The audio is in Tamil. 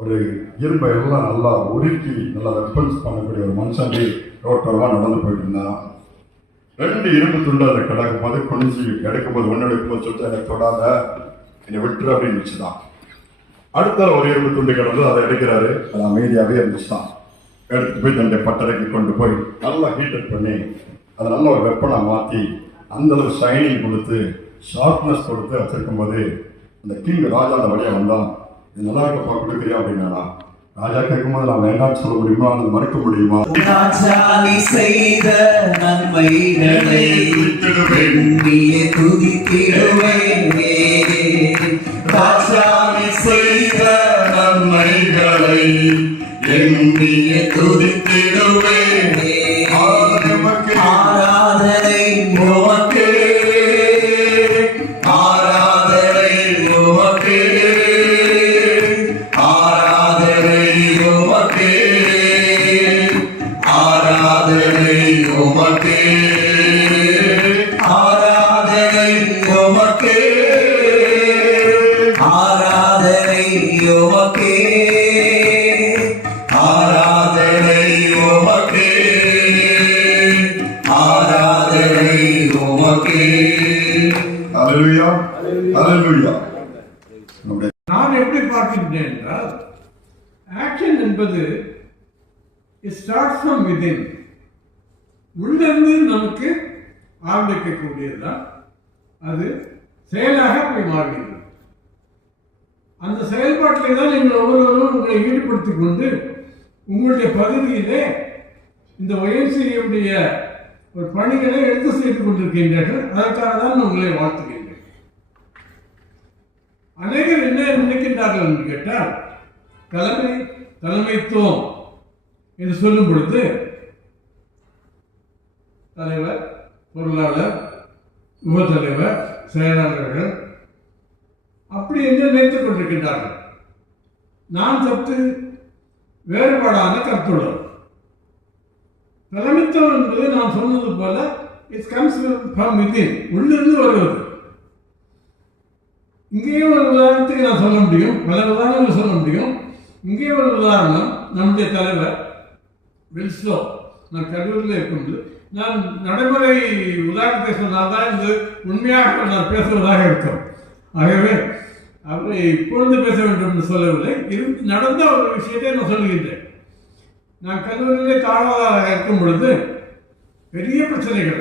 ஒரு இரும்பை எல்லாம் நல்லா உருக்கி நல்லா வெப்பன்ஸ் பண்ணக்கூடிய ஒரு மனுஷன் ரோட்டோரமா நடந்து போயிட்டு இருந்தான். 2 இரும்பு துண்டு அதை கிடக்கும் போது குனிஞ்சு எடுக்கும்போது ஒன்று எடுக்கும்போது சொல்லிட்டு எனக்கு தொடாத என்னை விட்டுரு அப்படின்னு வச்சுதான். அடுத்த ஒரு இரும்பு துண்டு கிடந்து அதை எடுக்கிறாரு. அது அமைதியாகவே இருந்துச்சுதான். எடுத்துட்டு போய் தன்னுடைய பட்டறைக்கு கொண்டு போய் நல்லா ஹீட்டர் பண்ணி அதை நல்ல ஒரு வெப்பனை மாற்றி அந்த அளவு ஷைனிங் கொடுத்து ஷார்ப்னஸ் கொடுத்து வச்சிருக்கும் போது அந்த கிங் ராஜா அந்த வழியாக வந்தான். இது நல்லா இருக்கப்பா கொடுக்குறியா அப்படின்னா ராஜா கேட்கும்போது நான் வேண்டாம்னு சொல்ல முடியுமா, அதை மறுக்க முடியுமா? செய்த நன்மைகளை துதித்திடுவேன், செய்த நன்மைகளை எண்ணிய துதித்திடுவேன். ஆராதனை உமக்கே, ஆராதனை உமக்கே, ஆராதனை உமக்கே, ஆராதனை உமக்கே, ஆராதனை உமக்கே, ஆராதனை உமக்கே, ஆராதனை உமக்கே, ஆராதனை உமக்கே. அல்லேலூயா, அல்லேலூயா. நான் எப்படி பார்க்கின்றேன் என்றால், ஆக்ஷன் என்பது ஸ்டார்ட் ஃப்ரம் விதின், உள்ளிருந்து நமக்கு ஆரம்பிக்கக்கூடியதுதான். அது செயலாக போய் மாறுகிறது. அந்த செயல்பாட்டிலே தான் நீங்கள் ஒவ்வொருவரும் உங்களை ஈடுபடுத்திக் கொண்டு உங்களுடைய பகுதியிலே இந்த ஒயன்சியுடைய ஒரு பணிகளை எடுத்து செய்து கொண்டிருக்கின்றீர்கள். அதற்காக தான் நான் உங்களை வாழ்த்துகின்றேன். அநேகர் என்ன நினைக்கின்றார்கள் என்று கேட்டால், தலைமைத்துவம் என்று சொல்லும் பொழுது தலைவர், பொருளாளர், உப தலைவர், செயலாளர்கள் அப்படி என்று நினைத்துக் கொண்டிருக்கின்றார்கள். நான் சற்று வேறுபாடான கருத்துள்ளவர். தலைமைத்துவம் என்பது நான் சொன்னது போல இட் கம்ஸ் ஃப்ரம் வித்தின், உள்ளிருந்து வருவது. இங்கேயும் ஒரு உதாரணத்துக்கு நான் சொல்ல முடியும், பல உதாரணங்கள் சொல்ல முடியும். இங்கே ஒரு உதாரணம், நம்முடைய தலைவர் வில்ஸ்லோ. நான் கல்லூரியில் இருக்கும்போது நான் நடைமுறை உதாரணத்தை சொன்னால்தான் இது உண்மையாக நான் பேசுவதாக இருக்கும். ஆகவே அவரை இப்பொழுது பேச வேண்டும் என்று சொல்லவில்லை, நடந்த ஒரு விஷயத்தை நான் சொல்லுகின்றேன். நான் கல்லூரியிலே தாழ்வாக இருக்கும் பொழுது பெரிய பிரச்சனைகள்